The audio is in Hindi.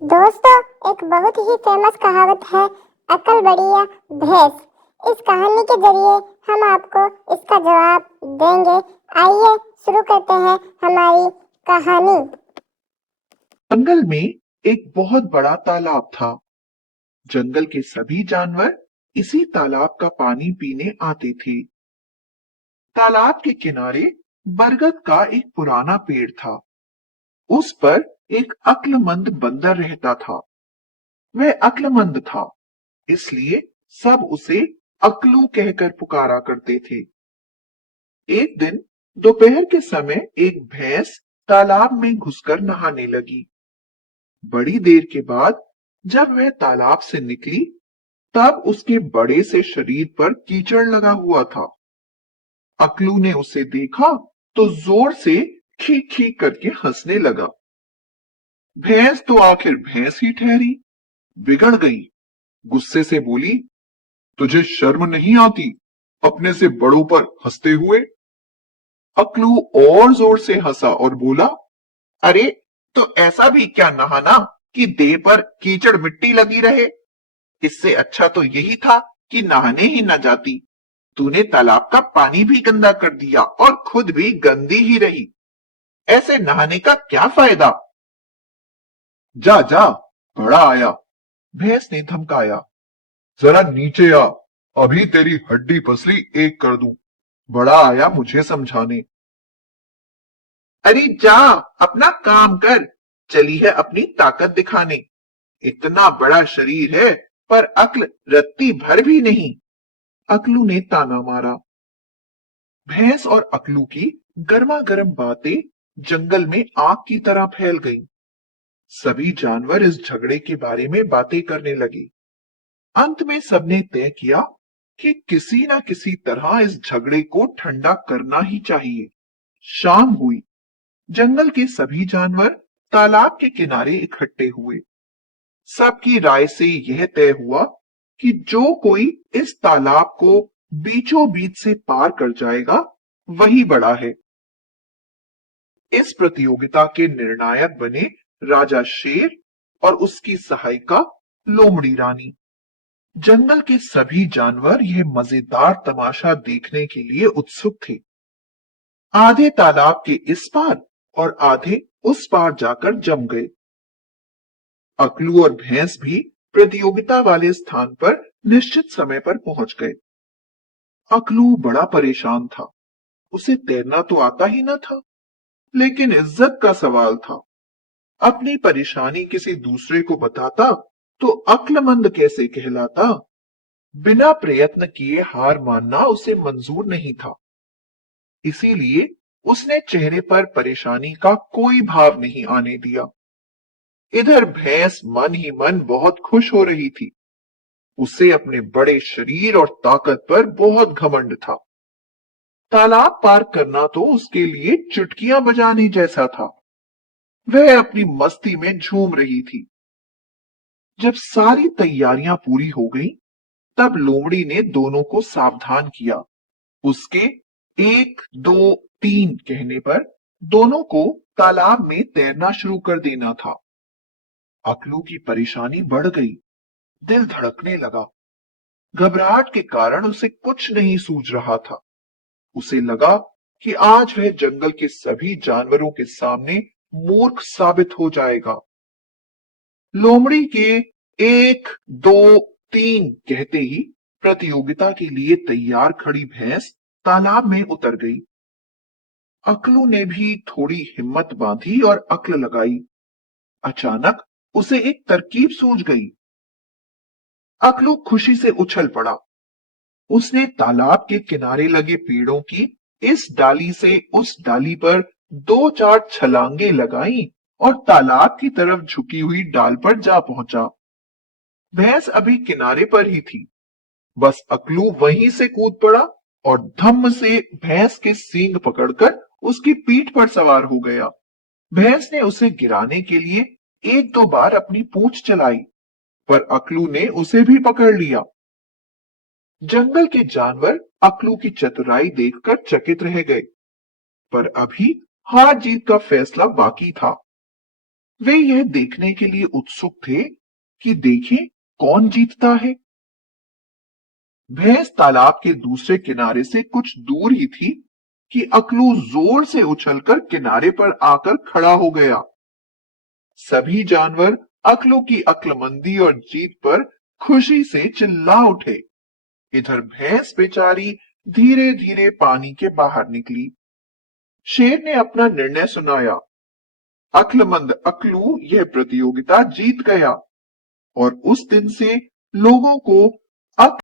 दोस्तों, एक बहुत ही फेमस कहावत है, अकल बड़ी या भैंस। इस कहानी के जरिए हम आपको इसका जवाब देंगे। आइए शुरू करते हैं हमारी कहानी। जंगल में एक बहुत बड़ा तालाब था। जंगल के सभी जानवर इसी तालाब का पानी पीने आते थे। तालाब के किनारे बरगद का एक पुराना पेड़ था। उस पर एक अक्लमंद बंदर रहता था। वह अक्लमंद था, इसलिए सब उसे अकलू कहकर पुकारा करते थे। एक दिन दोपहर के समय एक भैंस तालाब में घुसकर नहाने लगी। बड़ी देर के बाद जब वह तालाब से निकली, तब उसके बड़े से शरीर पर कीचड़ लगा हुआ था। अकलू ने उसे देखा तो जोर से खी खी करके हंसने लगा। भैंस तो आखिर भैंस ही ठहरी, बिगड़ गई। गुस्से से बोली, तुझे शर्म नहीं आती अपने से बड़ों पर हंसते हुए? अकलू और जोर से हंसा और बोला, अरे तो ऐसा भी क्या नहाना कि देह पर कीचड़ मिट्टी लगी रहे। इससे अच्छा तो यही था कि नहाने ही न जाती। तूने तालाब का पानी भी गंदा कर दिया और खुद भी गंदी ही रही। ऐसे नहाने का क्या फायदा? जा जा, बड़ा आया, भैंस ने धमकाया। जरा नीचे आ, अभी तेरी हड्डी पसली एक कर दूं। बड़ा आया मुझे समझाने। अरे जा, अपना काम कर। चली है अपनी ताकत दिखाने। इतना बड़ा शरीर है पर अक्ल रत्ती भर भी नहीं। अकलू ने ताना मारा। भैंस और अकलू की गर्मा गर्म बातें जंगल में आग की तरह फैल गईं। सभी जानवर इस झगड़े के बारे में बातें करने लगे। अंत में सबने तय किया कि किसी न किसी तरह इस झगड़े को ठंडा करना ही चाहिए। शाम हुई। जंगल के सभी जानवर तालाब के किनारे इकट्ठे हुए। सबकी राय से यह तय हुआ कि जो कोई इस तालाब को बीचों बीच से पार कर जाएगा, वही बड़ा है। इस प्रतियोगिता के निर्णायक बने राजा शेर और उसकी सहायिका लोमड़ी रानी। जंगल के सभी जानवर यह मजेदार तमाशा देखने के लिए उत्सुक थे। आधे तालाब के इस पार और आधे उस पार जाकर जम गए। अकलू और भैंस भी प्रतियोगिता वाले स्थान पर निश्चित समय पर पहुंच गए। अकलू बड़ा परेशान था। उसे तैरना तो आता ही न था, लेकिन इज्जत का सवाल था। अपनी परेशानी किसी दूसरे को बताता तो अक्लमंद कैसे कहलाता। बिना प्रयत्न किए हार मानना उसे मंजूर नहीं था। इसीलिए उसने चेहरे पर परेशानी का कोई भाव नहीं आने दिया। इधर भैंस मन ही मन बहुत खुश हो रही थी। उसे अपने बड़े शरीर और ताकत पर बहुत घमंड था। तालाब पार करना तो उसके लिए चुटकियां बजाने जैसा था। वह अपनी मस्ती में झूम रही थी। जब सारी तैयारियां पूरी हो गईं, तब लोमड़ी ने दोनों को सावधान किया। उसके 1, 2, 3 कहने पर दोनों को तालाब में तैरना शुरू कर देना था। अकलू की परेशानी बढ़ गई। दिल धड़कने लगा। घबराहट के कारण उसे कुछ नहीं सूझ रहा था। उसे लगा कि आज वह जंगल के सभी जानवरों के सामने मूर्ख साबित हो जाएगा। लोमड़ी के 1, 2, 3 कहते ही प्रतियोगिता के लिए तैयार खड़ी भैंस तालाब में उतर गई। अकलू ने भी थोड़ी हिम्मत बांधी और अक्ल लगाई। अचानक उसे एक तरकीब सूझ गई। अकलू खुशी से उछल पड़ा। उसने तालाब के किनारे लगे पेड़ों की इस डाली से उस डाली पर 2, 4 छलांगे लगाई और तालाब की तरफ झुकी हुई डाल पर जा पहुंचा। भैंस अभी किनारे पर ही थी। बस अकलू वहीं से कूद पड़ा और धम्म से भैंस के सींग पकड़कर उसकी पीठ पर सवार हो गया। भैंस ने उसे गिराने के लिए 1, 2 बार अपनी पूंछ चलाई, पर अकलू ने उसे भी पकड़ लिया। जंगल के जानवर अकलू की चतुराई देखकर चकित रह गए, पर अभी हार जीत का फैसला बाकी था। वे यह देखने के लिए उत्सुक थे कि देखें कौन जीतता है। भैंस तालाब के दूसरे किनारे से कुछ दूर ही थी कि अकलू जोर से उछलकर किनारे पर आकर खड़ा हो गया। सभी जानवर अकलू की अक्लमंदी और जीत पर खुशी से चिल्ला उठे। इधर भैंस बेचारी धीरे धीरे पानी के बाहर निकली। शेर ने अपना निर्णय सुनाया। अक्लमंद अकलू यह प्रतियोगिता जीत गया और उस दिन से लोगों को